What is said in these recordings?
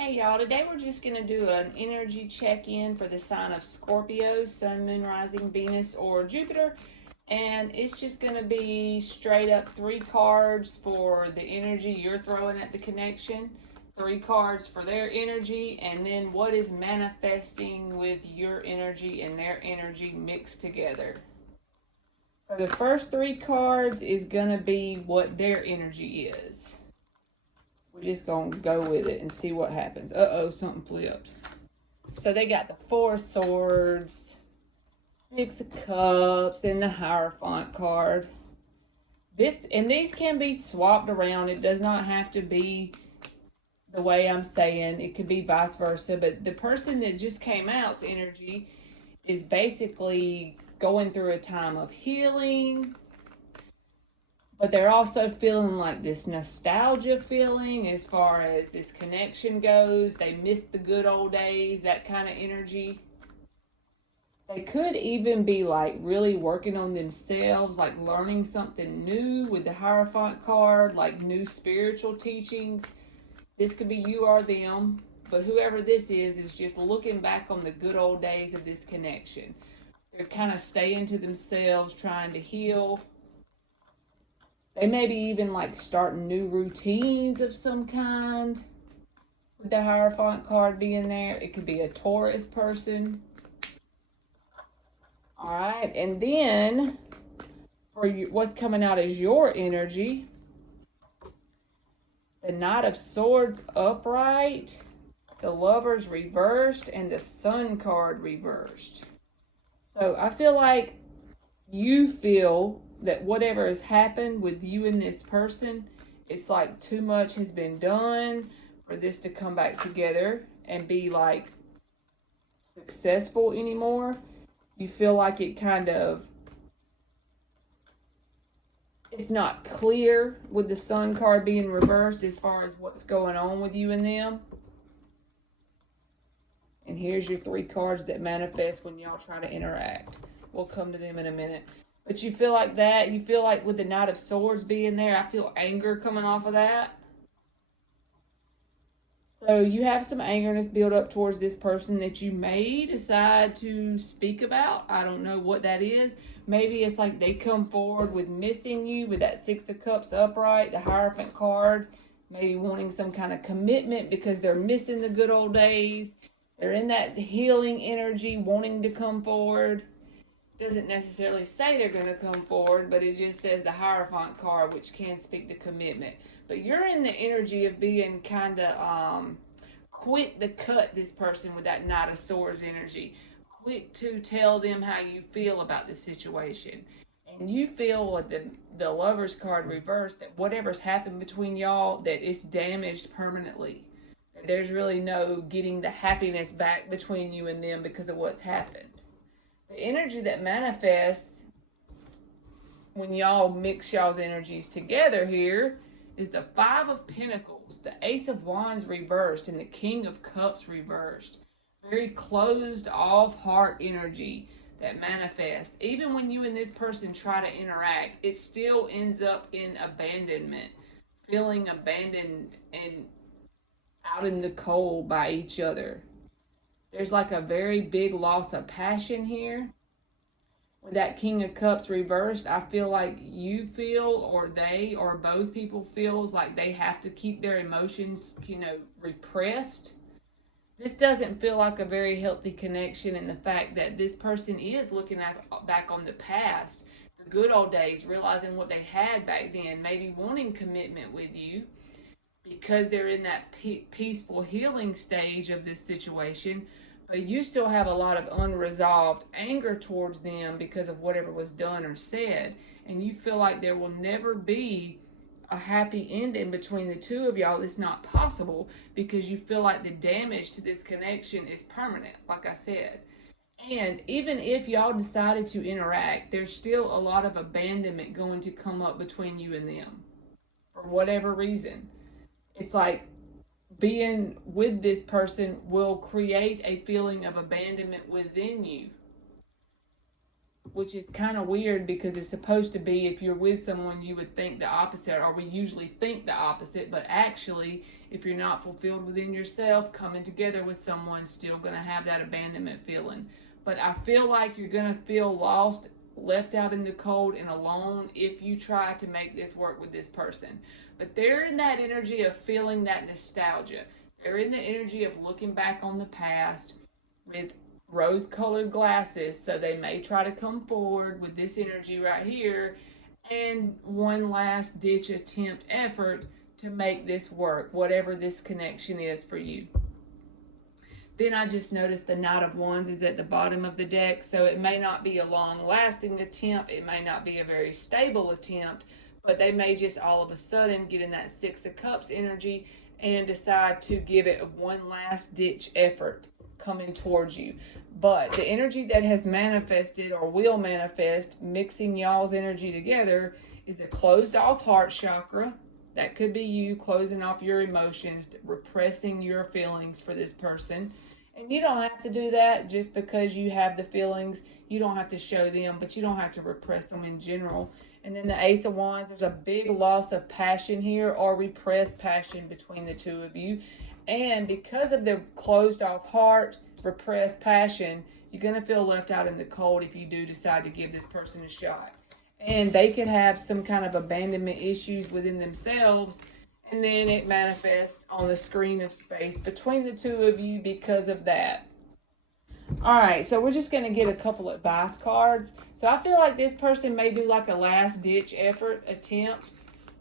Hey y'all, today we're just going to do an energy check-in for the sign of Scorpio, Sun, Moon, Rising, Venus, or Jupiter. And it's just going to be straight up 3 cards for the energy you're throwing at the connection, 3 cards for their energy, and then what is manifesting with your energy and their energy mixed together. So the first 3 cards is going to be what their energy is. We're just going to go with it and see what happens. Uh-oh, something flipped. So they got the 4 of Swords, 6 of Cups, and the Hierophant card. These can be swapped around. It does not have to be the way I'm saying. It could be vice versa. But the person that just came out's energy is basically going through a time of healing, but they're also feeling like this nostalgia feeling as far as this connection goes. They miss the good old days, that kind of energy. They could even be like really working on themselves, like learning something new with the Hierophant card, like new spiritual teachings. This could be you or them, but whoever this is just looking back on the good old days of this connection. They're kind of staying to themselves, trying to heal. They may be even like starting new routines of some kind with the Hierophant card being there. It could be a Taurus person. All right, and then for you, what's coming out as your energy, the Knight of Swords upright, the Lovers reversed, and the Sun card reversed. So I feel like you feel that whatever has happened with you and this person, it's like too much has been done for this to come back together and be like successful anymore. You feel like it kind of, it's not clear with the Sun card being reversed as far as what's going on with you and them. And here's your 3 cards that manifest when y'all try to interact. We'll come to them in a minute. But you feel like that. You feel like with the Knight of Swords being there, I feel anger coming off of that. So you have some angerness build up towards this person that you may decide to speak about. I don't know what that is. Maybe it's like they come forward with missing you with that 6 of Cups upright, the Hierophant card. Maybe wanting some kind of commitment because they're missing the good old days. They're in that healing energy, wanting to come forward. Doesn't necessarily say they're going to come forward, but it just says the Hierophant card, which can speak to commitment. But you're in the energy of being kind of quick to cut this person with that Knight of Swords energy. Quick to tell them how you feel about the situation. And you feel with the Lovers card reversed that whatever's happened between y'all, that it's damaged permanently. There's really no getting the happiness back between you and them because of what's happened. The energy that manifests when y'all mix y'all's energies together here is the 5 of Pentacles, the Ace of Wands reversed, and the King of Cups reversed. Very closed off heart energy that manifests. Even when you and this person try to interact, it still ends up in abandonment, feeling abandoned and out in the cold by each other. There's like a very big loss of passion here. With that King of Cups reversed, I feel like you feel, or they, or both people feels like they have to keep their emotions, repressed. This doesn't feel like a very healthy connection, in the fact that this person is looking back on the past, the good old days, realizing what they had back then, maybe wanting commitment with you, because they're in that peaceful healing stage of this situation, but you still have a lot of unresolved anger towards them because of whatever was done or said, and you feel like there will never be a happy ending between the two of y'all. It's not possible because you feel like the damage to this connection is permanent, like I said. And even if y'all decided to interact, there's still a lot of abandonment going to come up between you and them for whatever reason. It's like being with this person will create a feeling of abandonment within you. which is kind of weird because it's supposed to be if you're with someone, you would think the opposite, or we usually think the opposite, but actually, if you're not fulfilled within yourself, coming together with someone's still going to have that abandonment feeling. But I feel like you're going to feel lost, left out in the cold, and alone if you try to make this work with this person. But they're in that energy of feeling that nostalgia. They're in the energy of looking back on the past with rose-colored glasses, so they may try to come forward with this energy right here and one last ditch attempt effort to make this work, whatever this connection is for you. Then I just noticed the Knight of Wands is at the bottom of the deck, so it may not be a long-lasting attempt, it may not be a very stable attempt, but they may just all of a sudden get in that Six of Cups energy and decide to give it one last ditch effort coming towards you. But the energy that has manifested or will manifest, mixing y'all's energy together, is a closed off heart chakra. That could be you closing off your emotions, repressing your feelings for this person. And you don't have to do that just because you have the feelings. You don't have to show them, but you don't have to repress them in general. And then the Ace of Wands, there's a big loss of passion here or repressed passion between the two of you. And because of the closed off heart, repressed passion, you're going to feel left out in the cold if you do decide to give this person a shot. And they could have some kind of abandonment issues within themselves, and then it manifests on the screen of space between the two of you because of that. All right, so we're just going to get a couple of advice cards. So I feel like this person may do like a last ditch effort attempt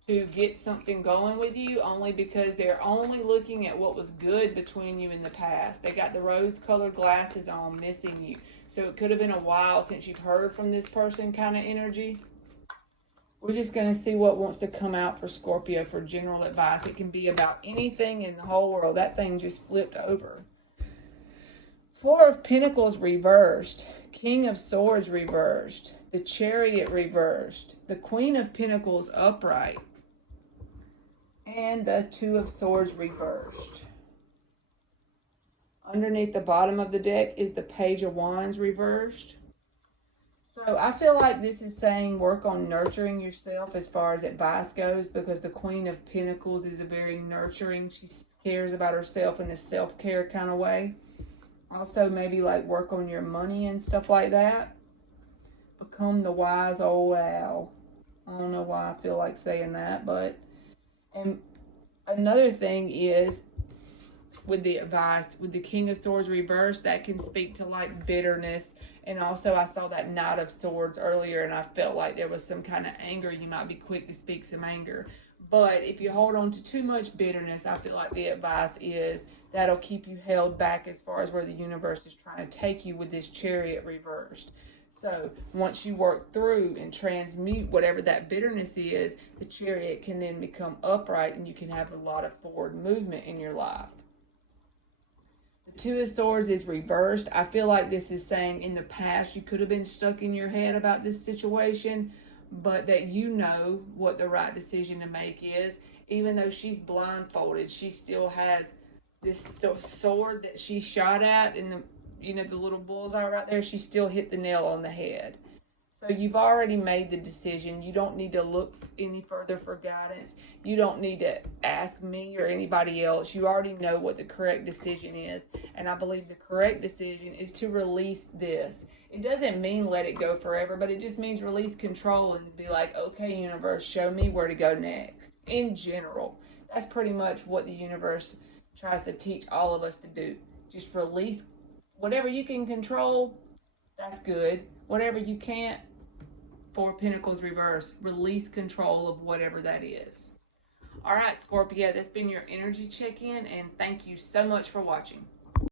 to get something going with you, only because they're only looking at what was good between you in the past. They got the rose-colored glasses on, missing you. So it could have been a while since you've heard from this person kind of energy. We're just going to see what wants to come out for Scorpio for general advice. It can be about anything in the whole world. That thing just flipped over. Four of Pentacles reversed. King of Swords reversed. The Chariot reversed. The Queen of Pentacles upright. And the Two of Swords reversed. Underneath the bottom of the deck is the Page of Wands reversed. So I feel like this is saying work on nurturing yourself as far as advice goes, because the Queen of Pentacles is a very nurturing. She cares about herself in a self-care kind of way. Also maybe like work on your money and stuff like that. Become the wise old owl. I don't know why I feel like saying that, but... And another thing is, with the advice, with the King of Swords reversed, that can speak to like bitterness. And also I saw that Knight of Swords earlier, and I felt like there was some kind of anger. You might be quick to speak some anger. But if you hold on to too much bitterness, I feel like the advice is that'll keep you held back as far as where the universe is trying to take you with this Chariot reversed. So once you work through and transmute whatever that bitterness is, the Chariot can then become upright and you can have a lot of forward movement in your life. The Two of Swords is reversed. I feel like this is saying in the past you could have been stuck in your head about this situation, but that you know what the right decision to make is. Even though she's blindfolded, she still has this sword that she shot at in the, you know, the little bullseye right there. She still hit the nail on the head. So you've already made the decision. You don't need to look any further for guidance. You don't need to ask me or anybody else. You already know what the correct decision is. And I believe the correct decision is to release this. It doesn't mean let it go forever, but it just means release control and be like, okay, universe, show me where to go next. In general, that's pretty much what the universe tries to teach all of us to do. Just release whatever you can control. That's good. Whatever you can't, Four of Pentacles reverse. Release control of whatever that is. All right, Scorpio, that's been your energy check-in, and thank you so much for watching.